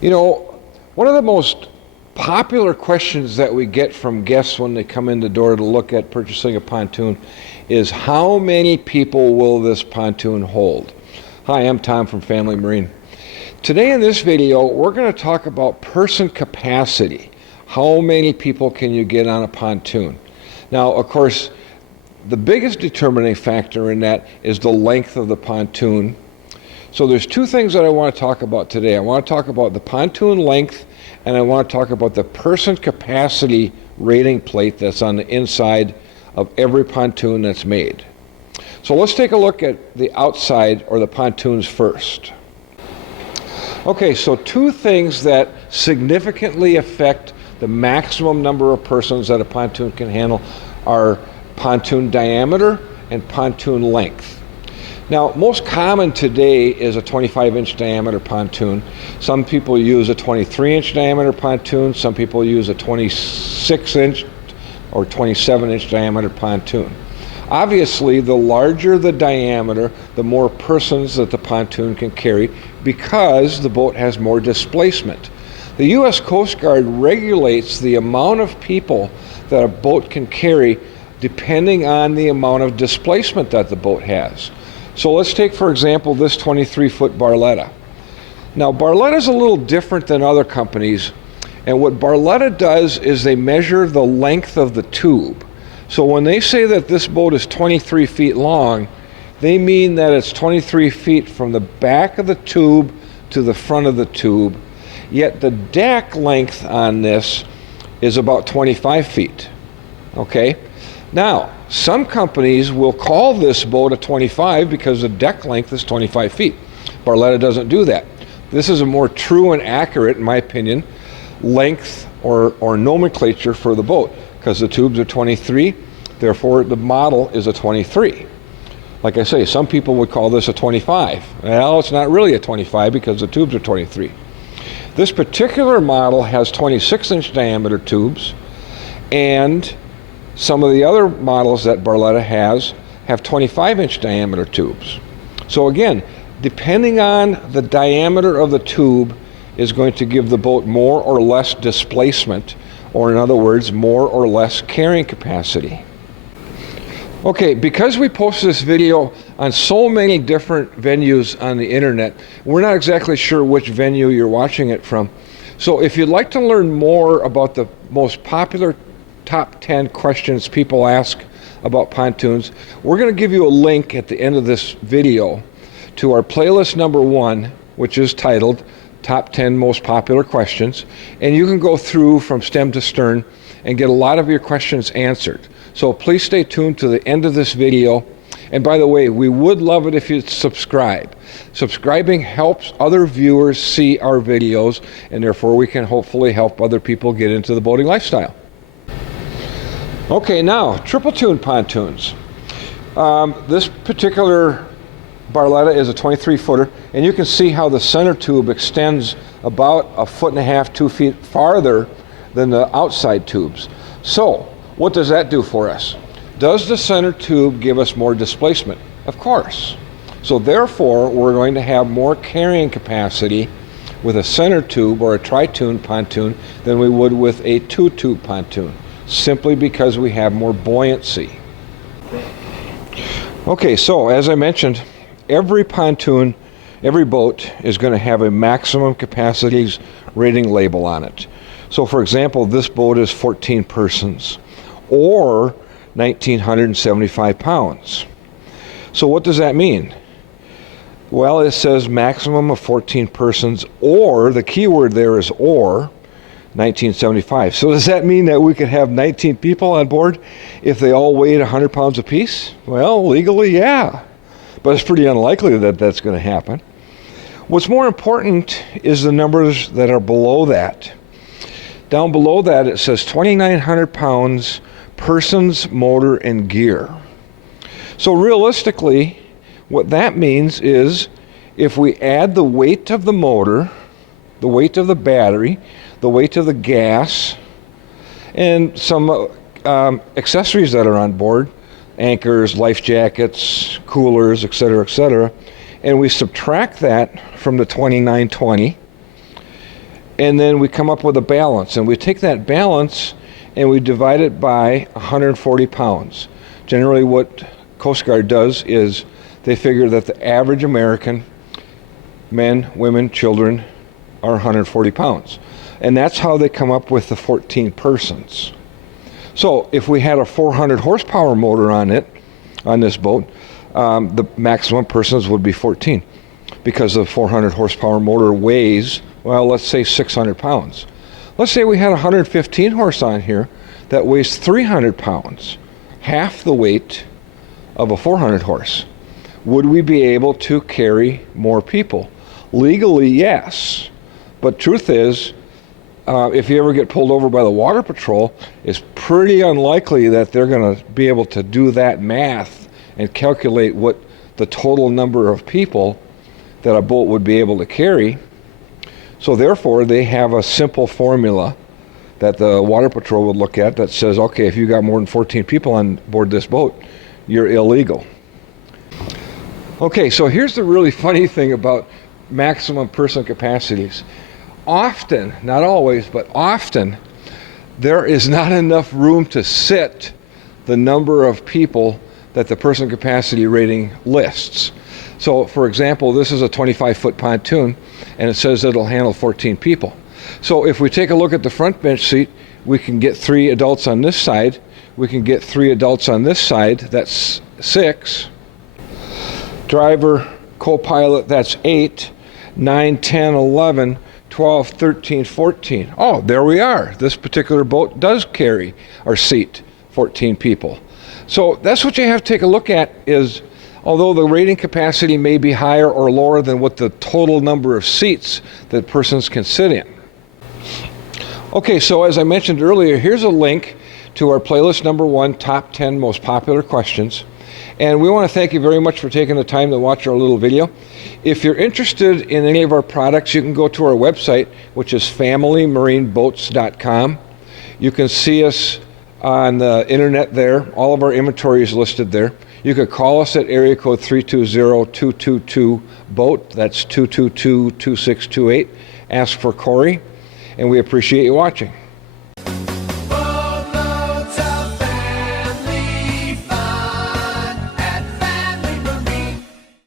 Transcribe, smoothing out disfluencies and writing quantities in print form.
You know, one of the most popular questions that we get from guests when they come in the door to look at purchasing a pontoon is, how many people will this pontoon hold? Hi, I'm Tom from Family Marine. Today in this video, we're going to talk about person capacity. How many people can you get on a pontoon? Now, of course, the biggest determining factor in that is the length of the pontoon. So there's two things that I want to talk about today. I want to talk about the pontoon length, and I want to talk about the person capacity rating plate that's on the inside of every pontoon that's made. So let's take a look at the outside, or the pontoons, first. Okay, so two things that significantly affect the maximum number of persons that a pontoon can handle are pontoon diameter and pontoon length. Now, most common today is a 25-inch diameter pontoon. Some people use a 23-inch diameter pontoon. Some people use a 26-inch or 27-inch diameter pontoon. Obviously, the larger the diameter, the more persons that the pontoon can carry, because the boat has more displacement. The U.S. Coast Guard regulates the amount of people that a boat can carry depending on the amount of displacement that the boat has. So let's take, for example, this 23-foot Barletta. Now, Barletta is a little different than other companies, and what Barletta does is they measure the length of the tube. So when they say that this boat is 23 feet long, they mean that it's 23 feet from the back of the tube to the front of the tube, yet the deck length on this is about 25 feet, okay? Now, some companies will call this boat a 25 because the deck length is 25 feet. Barletta doesn't do that. This is a more true and accurate, in my opinion, length or nomenclature for the boat, because the tubes are 23, therefore the model is a 23. Like I say, some people would call this a 25. Well, it's not really a 25 because the tubes are 23. This particular model has 26-inch diameter tubes, and some of the other models that Barletta has have 25-inch diameter tubes. So again, depending on the diameter of the tube is going to give the boat more or less displacement, or in other words, more or less carrying capacity. Okay, because we post this video on so many different venues on the internet, we're not exactly sure which venue you're watching it from. So if you'd like to learn more about the most popular top 10 questions people ask about pontoons, we're going to give you a link at the end of this video to our playlist number 1, which is titled Top 10 Most Popular Questions, and you can go through from stem to stern and get a lot of your questions answered. So please stay tuned to the end of this video. And by the way, we would love it if you'd subscribe. Subscribing helps other viewers see our videos, and therefore we can hopefully help other people get into the boating lifestyle. Okay, now, triple tune pontoons. This particular Barletta is a 23-footer, and you can see how the center tube extends about 1.5 feet, 2 feet farther than the outside tubes. So, what does that do for us? Does the center tube give us more displacement? Of course. So therefore, we're going to have more carrying capacity with a center tube or a tri-toon pontoon than we would with a two-tube pontoon, simply because we have more buoyancy. Okay, so as I mentioned, every pontoon, every boat is going to have a maximum capacities rating label on it. So for example, this boat is 14 persons, or 1,975 pounds. So what does that mean? Well, it says maximum of 14 persons, or, the key word there is or, 1975. So does that mean that we could have 19 people on board if they all weighed 100 pounds apiece? Well, legally, yeah. But it's pretty unlikely that that's going to happen. What's more important is the numbers that are below that. Down below that, it says 2,900 pounds, persons, motor, and gear. So realistically, what that means is if we add the weight of the motor, the weight of the battery, the weight of the gas, and some accessories that are on board, anchors, life jackets, coolers, etc., and we subtract that from the 2,920, and then we come up with a balance, and we take that balance and we divide it by 140 pounds. Generally what Coast Guard does is they figure that the average American, men, women, children, are 140 pounds. And that's how they come up with the 14 persons. So if we had a 400 horsepower motor on it, on this boat, the maximum persons would be 14, because the 400 horsepower motor weighs, well, let's say 600 pounds. Let's say we had 115 horse on here that weighs 300 pounds, half the weight of a 400 horse. Would we be able to carry more people? Legally, yes. But truth is, if you ever get pulled over by the Water Patrol, it's pretty unlikely that they're going to be able to do that math and calculate what the total number of people that a boat would be able to carry. So therefore, they have a simple formula that the Water Patrol would look at that says, okay, if you got more than 14 people on board this boat, you're illegal. Okay, so here's the really funny thing about maximum person capacities. Often, not always, but often, there is not enough room to sit the number of people that the person capacity rating lists. So, for example, this is a 25-foot pontoon, and it says it'll handle 14 people. So if we take a look at the front bench seat, we can get 3 adults on this side, we can get 3 adults on this side, that's 6. Driver, co-pilot, that's 8, 9, 10, 11, 12, 13, 14. Oh, there we are. This particular boat does carry or seat 14 people. So that's what you have to take a look at is, although the rating capacity may be higher or lower than what the total number of seats that persons can sit in. Okay, so as I mentioned earlier, here's a link to our playlist number 1, Top 10 Most Popular Questions. And we want to thank you very much for taking the time to watch our little video. If you're interested in any of our products, you can go to our website, which is familymarineboats.com. You can see us on the internet there. All of our inventory is listed there. You could call us at area code 320-222-BOAT. That's 222-2628. Ask for Corey, and we appreciate you watching.